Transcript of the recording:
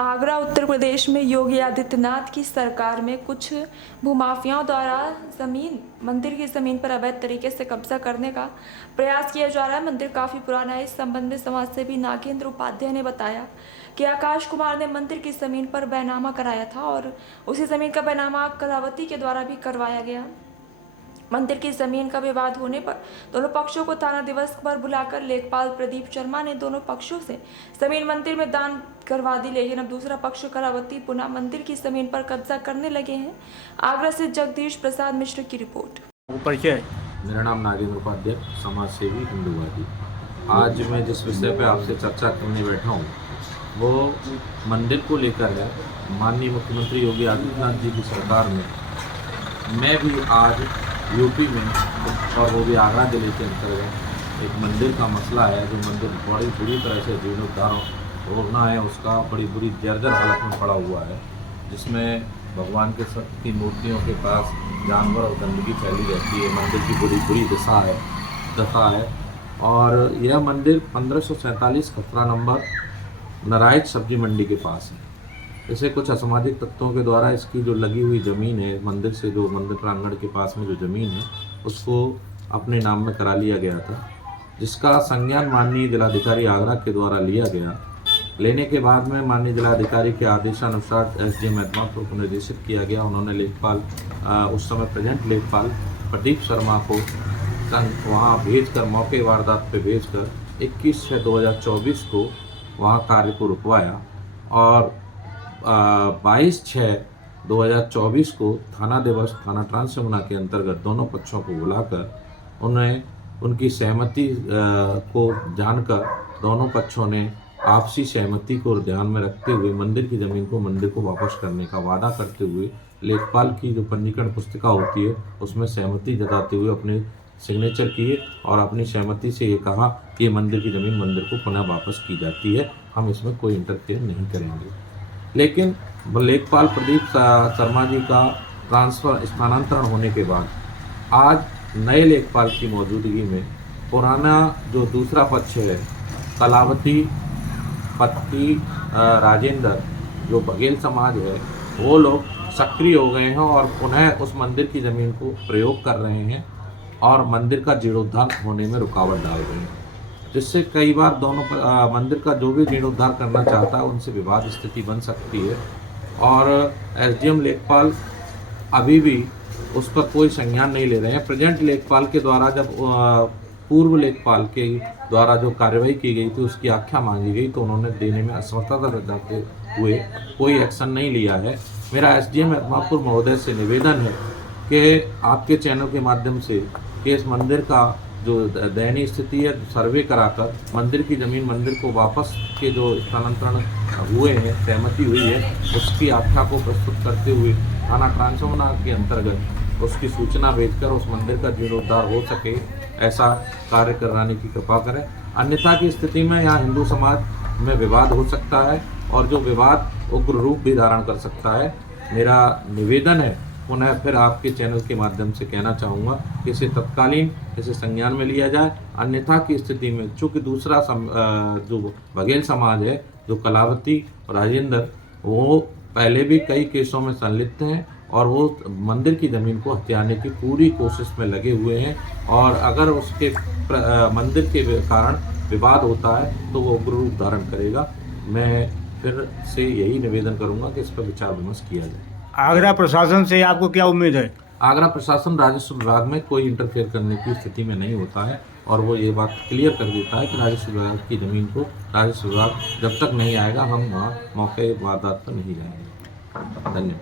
आगरा उत्तर प्रदेश में योगी आदित्यनाथ की सरकार में कुछ भूमाफियाओं द्वारा मंदिर की ज़मीन पर अवैध तरीके से कब्जा करने का प्रयास किया जा रहा है। मंदिर काफ़ी पुराना है। इस संबंध में समाजसेवी नागेंद्र उपाध्याय ने बताया कि आकाश कुमार ने मंदिर की ज़मीन पर बैनामा कराया था और उसी ज़मीन का बैनामा कलावती के द्वारा भी करवाया गया। मंदिर की जमीन का विवाद होने पर दोनों पक्षों को थाना दिवस पर बुलाकर लेखपाल प्रदीप शर्मा ने दोनों पक्षों से जमीन मंदिर में दान करवा दी, लेकिन अब दूसरा पक्ष कलावती पुनः मंदिर की जमीन पर कब्जा करने लगे हैं। आगरा से जगदीश प्रसाद मिश्र की रिपोर्ट। परिचय। मेरा नाम नागेंद्र उपाध्याय, समाज सेवी हिंदूवादी। आज मैं जिस विषय पे आपसे चर्चा करने बैठा हूँ वो मंदिर को लेकर है। माननीय मुख्यमंत्री योगी आदित्यनाथ जी की सरकार में मैं भी आज यूपी में और वो भी आगरा जिले के अंतर्गत एक मंदिर का मसला है, जो मंदिर बड़ी बुरी तरह से जीर्णोद्धार होना है, उसका बड़ी बुरी जर्जर हालत में पड़ा हुआ है, जिसमें भगवान के की मूर्तियों के पास जानवर और गंदगी फैली रहती है। मंदिर की बड़ी बुरी दशा है। और यह मंदिर 1547 खतरा नंबर नारायण सब्जी मंडी के पास है। इसे कुछ असामाजिक तत्वों के द्वारा इसकी जो लगी हुई ज़मीन है, मंदिर से जो मंदिर प्रांगण के पास में जो ज़मीन है उसको अपने नाम में करा लिया गया था, जिसका संज्ञान माननीय जिलाधिकारी आगरा के द्वारा लिया गया। लेने के बाद में माननीय जिलाधिकारी के आदेशानुसार SDM महत्मा को निर्देशित किया गया। उन्होंने लेखपाल उस समय प्रेजेंट लेखपाल प्रदीप शर्मा को वहाँ भेजकर मौके वारदात पे भेजकर 21/6/2024 को वहाँ कार्य को रुकवाया और 22/6/2024 को थाना दिवस थाना ट्रांस यमुना के अंतर्गत दोनों पक्षों को बुलाकर उन्हें उनकी सहमति को जानकर दोनों पक्षों ने आपसी सहमति को ध्यान में रखते हुए मंदिर की ज़मीन को मंदिर को वापस करने का वादा करते हुए लेखपाल की जो पंजीकरण पुस्तिका होती है उसमें सहमति जताते हुए अपने सिग्नेचर किए और अपनी सहमति से ये कहा कि ये मंदिर की ज़मीन मंदिर को पुनः वापस की जाती है, हम इसमें कोई इंटरफेयर नहीं करेंगे। लेकिन लेखपाल प्रदीप शर्मा जी का स्थानांतरण होने के बाद आज नए लेखपाल की मौजूदगी में पुराना जो दूसरा पक्ष है कलावती पति राजेंद्र जो बघेल समाज है, वो लोग सक्रिय हो गए हैं और पुनः उस मंदिर की ज़मीन को प्रयोग कर रहे हैं और मंदिर का जीर्णोद्धार होने में रुकावट डाल रहे हैं, जिससे कई बार दोनों मंदिर का जो भी जीर्णोद्धार करना चाहता है उनसे विवाद स्थिति बन सकती है। और SDM लेखपाल अभी भी उस पर कोई संज्ञान नहीं ले रहे हैं। प्रेजेंट लेखपाल के द्वारा जब पूर्व लेखपाल के द्वारा जो कार्रवाई की गई थी उसकी आख्या मांगी गई तो उन्होंने देने में असमर्थता दर्शाते हुए कोई एक्शन नहीं लिया है। मेरा SDM महत्मापुर महोदय से निवेदन है कि आपके चैनल के माध्यम से कि इस मंदिर का जो दयनीय स्थिति है सर्वे कराकर मंदिर की ज़मीन मंदिर को वापस के जो स्थानांतरण हुए हैं सहमति हुई है उसकी आख्या को प्रस्तुत करते हुए थाना ट्रांस यमुना के अंतर्गत उसकी सूचना भेजकर उस मंदिर का जीर्णोद्धार हो सके ऐसा कार्य कराने की कृपा करें। अन्यथा की स्थिति में यहाँ हिंदू समाज में विवाद हो सकता है और जो विवाद उग्र रूप भी धारण कर सकता है। मेरा निवेदन है पुनः फिर आपके चैनल के माध्यम से कहना चाहूँगा कि इसे तत्कालीन इसे संज्ञान में लिया जाए। अन्यथा की स्थिति में चूँकि दूसरा जो बघेल समाज है जो कलावती और राजेंद्र वो पहले भी कई केसों में संलिप्त हैं और वो मंदिर की ज़मीन को हथियाने की पूरी कोशिश में लगे हुए हैं और अगर उसके मंदिर के कारण विवाद होता है तो वो उग्र रूप धारण करेगा। मैं फिर से यही निवेदन करूँगा कि इस पर विचार विमर्श किया जाए। आगरा प्रशासन से आपको क्या उम्मीद है? आगरा प्रशासन राजस्व विभाग में कोई इंटरफेयर करने की स्थिति में नहीं होता है और वो ये बात क्लियर कर देता है कि राजस्व विभाग की ज़मीन को राजस्व विभाग जब तक नहीं आएगा हम वहाँ मौके वारदात पर नहीं जाएंगे। धन्यवाद।